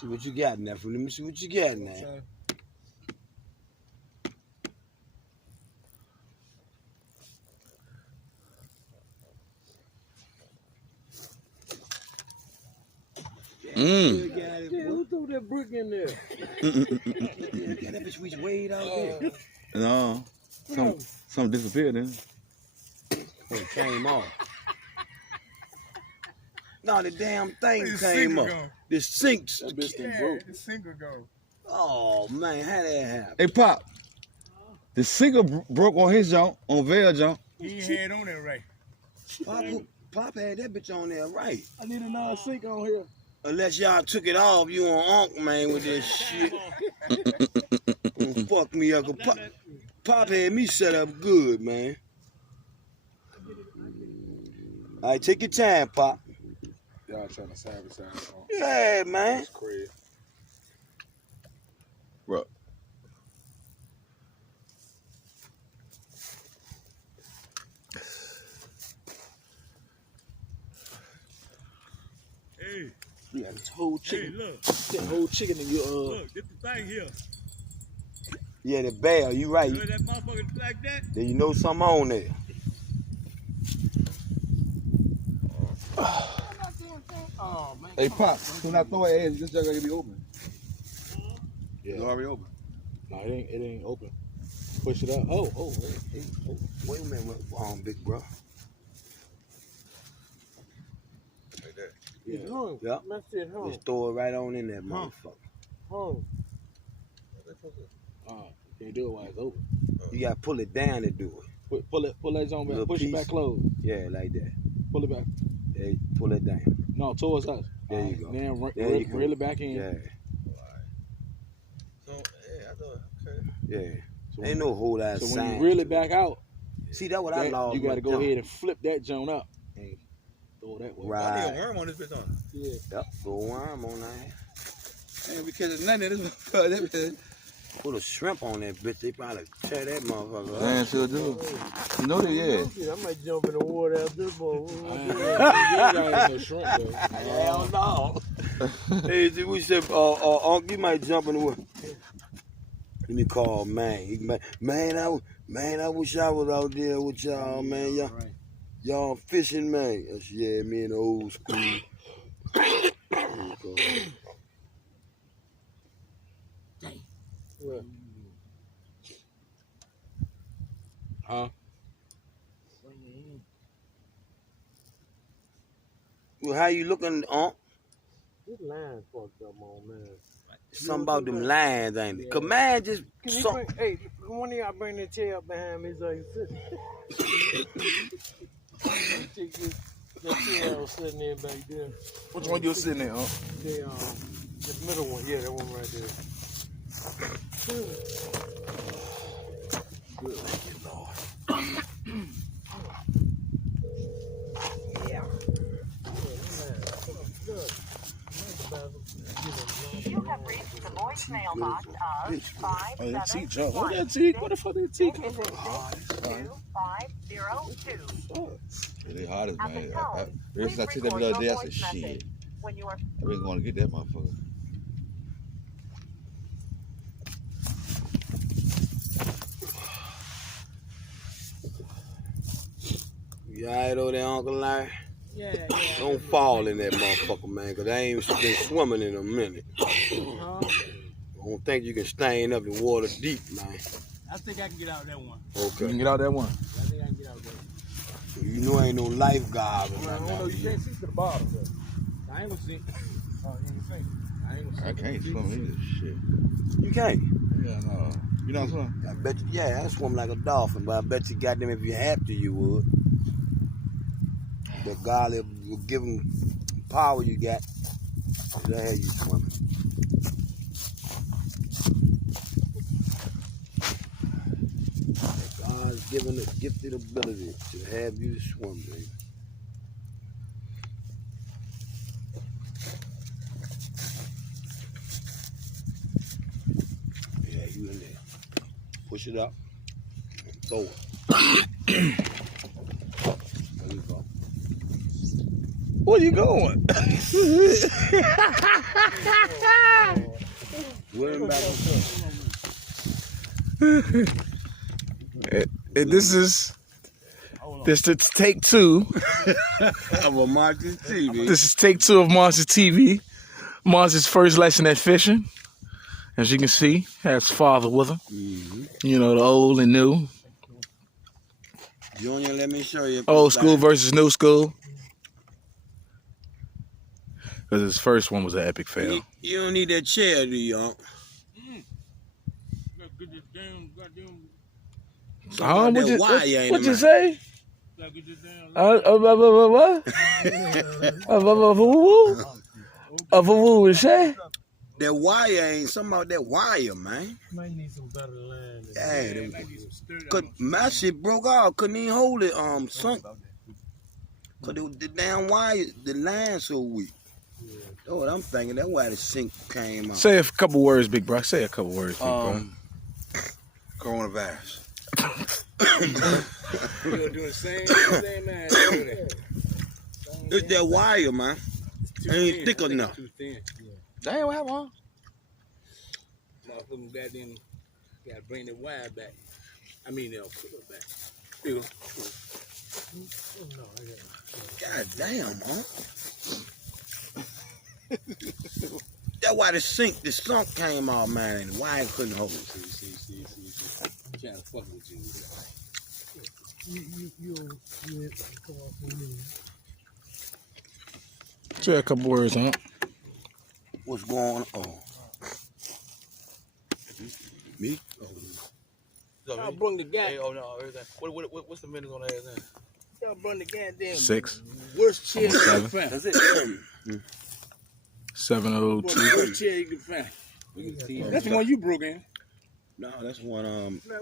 See what you got in there. Let me see what you got in there. Who threw that brick in there? Yeah, that bitch reached way out there. No, some disappeared then. It came off. No, the damn thing came up. The sink. That bitch done broke. The sink will go. Oh man, how that happen? Hey Pop, the sinker broke on his jump, on Vail jump. He ain't had on that right. Pop had that bitch on there right. I need another sink on here. Unless y'all took it off, you on Unc, man, with this shit. Fuck me up. Pop had me set up good, man. All right, take your time, Pop. Y'all trying to sabotage. Yeah, man. That's crazy. Bro. Hey. You got this whole chicken. Hey, look. That whole chicken in your Look, get the thing here. Yeah, the bell, you right. Look at that motherfucker like that. Then you know something on there. Oh, man. Hey Pop, do not throw it in. This jug gotta be open. Yeah. It's already open. No, it ain't open. Push it up. Oh. Wait a minute, big bro. Like that. Yeah. Yep. That's it, home. Just throw it right on in that motherfucker. Home. You can't do it while it's open. You gotta pull it down to do it. Pull that zone back. Push it back close. Yeah, like that. Pull it back. Yeah, pull it down. No, towards us. There you go. Then There you go. reel it back in. Yeah, So, yeah, I thought, okay. yeah. So Ain't no whole ass So sign. when you reel it back out, see that what I lost. you got to go jump. ahead and flip that joint up and throw that way. I need a Right. worm on this bitch on. Yeah. Yep. Go worm on that. Ain't because nothing in this motherfucker. Put a shrimp on that bitch. They probably tear that motherfucker up. Man, sure do. You know that, yeah. I might jump in the water after this boy. No shrimp though. Hell no. Hey, see, we said, Unc, you might jump in the water. Let me call man. Man, I wish I was out there with y'all, man. Y'all fishing, man. I said, yeah, me and the old school. What? Huh? Well, how you looking, Unc? This line fucked up, man. Something about them lines, ain't it? Cause man just Hey, one of y'all bring that chair up behind me so you sit. That chair I was sitting there back there. Which one you sitting there, huh? The middle one, yeah, that one right there. Good, Lord. Yeah. You have reached the voicemail box of 571. What that T? What the fuck is T? Visit 62502. Really hard as At the man. tone, Ever since I took that the other day, I said, shit. When you are I really want to get that motherfucker. you alright over there, Uncle Larry? Yeah. Don't fall in that motherfucker, man, cause I ain't been swimming in a minute. I don't think you can stand up in water deep, man. I think I can get out that one. You Okay. can get out that one. I think I can get out that one. You know ain't no lifeguard or I nothing. don't know, you can't see to the bottom, though. I ain't gonna see. Oh, you ain't gonna see. I ain't gonna see. I can't swim either. Shit. You can't. Yeah, no. You know what I'm saying? I bet you, yeah, I swim like a dolphin, but I bet you goddamn if you have to, you would. But God will give them power you got. That's how you swimming. God's given a gifted ability to have you swim, baby. Yeah, you in there. Push it up. And throw it. There you go. Where you going? William back And this is take two. of AmontesTV. This is take two of AmontesTV. Montes' first lesson at fishing. As you can see, has his father with him. You know, the old and new. Junior, let me show you. Old school versus new school. Because his first one was an epic fail. You don't need that chair, do you? Get this damn goddamn. What you say? Get this damn. What say? That wire ain't something about that wire, man. Might need some better line. Yeah, Might need some stir. my shit broke off. Couldn't even hold it. Sunk. Cause the damn wire, the line so weak. That's what I'm thinking. That's why the sink came out. Say a couple words, big bro. Say a couple words, big bro. Coronavirus. We're gonna do the same man. It's that wire, man. Ain't thick enough. Too thin. Damn, what happened? Motherfucking goddamn, gotta bring the wire back. I mean, they'll put it back. Here you go. God damn, huh? That's why the sunk came out, man, and the wire couldn't hold it. See. I'm trying to fuck with you. Say a couple words, huh? What's going on? Me? Y'all bring the guy. Hey, oh no, everything. What's the minutes on everything? Y'all bring the goddamn 6. worst chair you can 7. find. That's it. 702. Worst chair you can find. That's the one you broke in. No, that's the one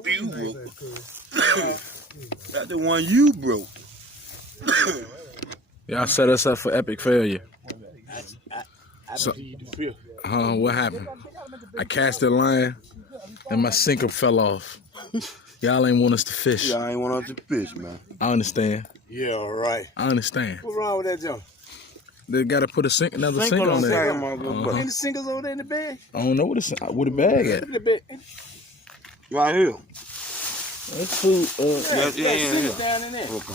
you broke. That's the one you broke. Y'all set us up for epic failure. So, Feel. what happened? I cast that line and my sinker fell off. Y'all ain't want us to fish. Yeah, I ain't want us to fish, man. I understand. Yeah, right. I understand. What's wrong with that jump? They got to put another sinker on there. Ain't the singers over there in the bag? I don't know where the bag at. Look at the bag. Right here. That's food. Yeah. Down in there. Okay.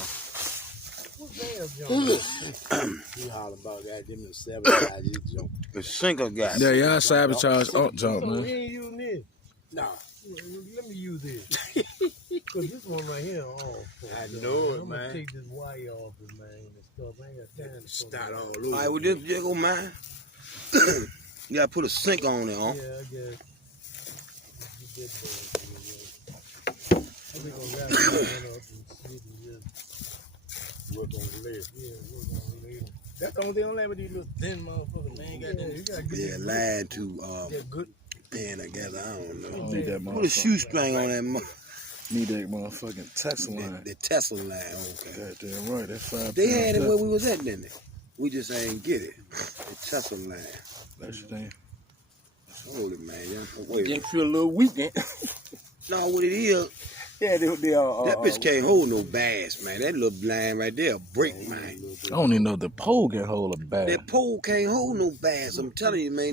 You holler about goddamn the 7 guys you jump. The sinker guy. Yeah, y'all sabotage jump, man. We ain't using this. Nah. Let me use this. Cause this one right here off. I know it, I'm man. gonna take this wire off it, man, and stuff. I ain't got time to Start all All over. right, with this jiggle, man. You gotta put a sink on it, huh? Yeah, I guess. We're gonna wrap it up and see it and just Work on the leg. work on it later. That's the only thing on there with these little thin motherfuckers, man. Goddamn. You gotta get Yeah, lied to That good. thin, I guess. I don't know. Need that Put a shoestring on that Need that motherfucking Tesla line. the Tesla line. Okay. Goddamn right. That's 5 They had it pounds where left. we was at, didn't they? We just ain't get it. The Tesla line. That's your thing. Hold it, man. Yeah. Wait. Just feel a little weak, ain't No, what it is, Yeah, they that bitch can't hold no bass, man. That little blind right there break, man. I don't even know if the pole can hold a bag. That pole can't hold no bass. I'm telling you, man.